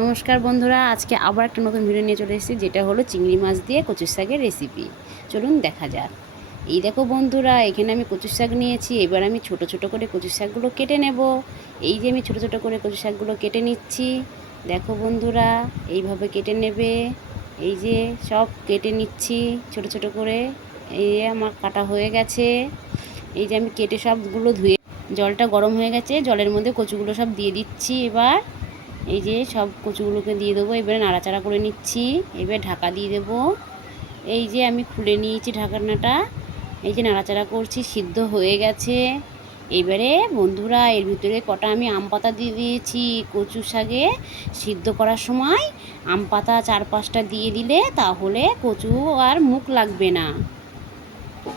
নমস্কার বন্ধুরা, আজকে আবার একটা নতুন ভিডিও নিয়ে চলে এসেছি, যেটা হলো চিংড়ি মাছ দিয়ে কচুর শাকের রেসিপি। চলুন দেখা যাক। এই দেখো বন্ধুরা, এখানে আমি কচুর শাক নিয়েছি। এবার আমি ছোট ছোট করে কচুর শাকগুলো কেটে নেব। এই যে আমি ছোট ছোট করে কচুর শাকগুলো কেটে নিচ্ছি। দেখো বন্ধুরা, এইভাবে কেটে নেবে। এই যে সব কেটে নিচ্ছি ছোট ছোট করে। এই যে আমার কাটা হয়ে গেছে। এই যে আমি কেটে সবগুলো ধুয়ে, জলটা গরম হয়ে গেছে, জলের মধ্যে কচুগুলো সব দিয়ে দিচ্ছি। এবার এই যে সব কচুগুলোকে দিয়ে দেবো। এবারে নাড়াচাড়া করে নিচ্ছি। এবার ঢাকা দিয়ে দেবো। এই যে আমি খুলে নিয়েছি ঢাকনাটা। এই যে নাড়াচাড়া করছি, সিদ্ধ হয়ে গেছে। এবারে বন্ধুরা, এর ভিতরে কটা আমি আম পাতা দিয়ে দিয়েছি। কচু শাকে সিদ্ধ করার সময় আম পাতা 4-5টা দিয়ে দিলে তাহলে কচু আর মুখ লাগবে না।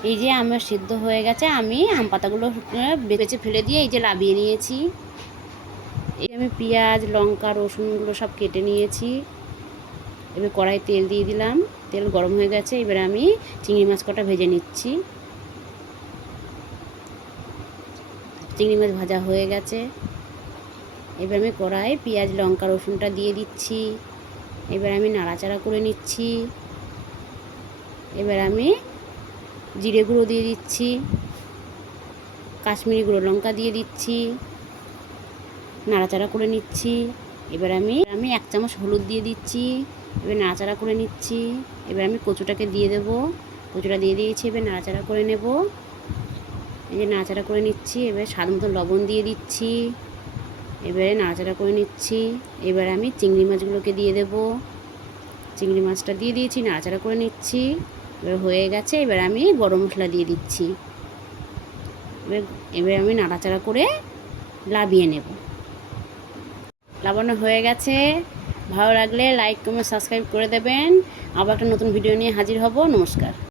এই যে আমার সিদ্ধ হয়ে গেছে, আমি আম পাতাগুলো বেছে ফেলে দিয়ে এই যে লাবিয়ে নিয়েছি। এই আমি পেঁয়াজ, লঙ্কা, রসুনগুলো সব কেটে নিয়েছি। এবার কড়াই তেল দিয়ে দিলাম। তেল গরম হয়ে গেছে। এবার আমি চিংড়ি মাছ কটা ভেজে নিচ্ছি। চিংড়ি মাছ ভাজা হয়ে গেছে। এবার আমি কড়াই পেঁয়াজ, লঙ্কা, রসুনটা দিয়ে দিচ্ছি। এবার আমি নাড়াচাড়া করে নিচ্ছি। এবার আমি জিরে গুঁড়ো দিয়ে দিচ্ছি, কাশ্মীরি গুঁড়ো লঙ্কা দিয়ে দিচ্ছি, নাড়াচাড়া করে নিচ্ছি। এবার আমি 1 চামচ হলুদ দিয়ে দিচ্ছি। এবার নাড়াচাড়া করে নিচ্ছি। এবার আমি কচুটাকে দিয়ে দেবো। কচুটা দিয়ে দিয়েছি। এবার নাড়াচাড়া করে নেব। এই যে নাড়াচাড়া করে নিচ্ছি। এবার স্বাদ মতো লবণ দিয়ে দিচ্ছি। এবারে নাড়াচাড়া করে নিচ্ছি। এবার আমি চিংড়ি মাছগুলোকে দিয়ে দেব। চিংড়ি মাছটা দিয়ে দিয়েছি, নাড়াচাড়া করে নিচ্ছি। এবার হয়ে গেছে। এবার আমি গরম মশলা দিয়ে দিচ্ছি। এবার আমি নাড়াচাড়া করে লাবিয়ে নেব। লাবানো হয়ে গেছে। ভালো লাগলে লাইক, কমেন্ট, সাবস্ক্রাইব করে দেবেন। আবার একটা নতুন ভিডিও নিয়ে হাজির হব। নমস্কার।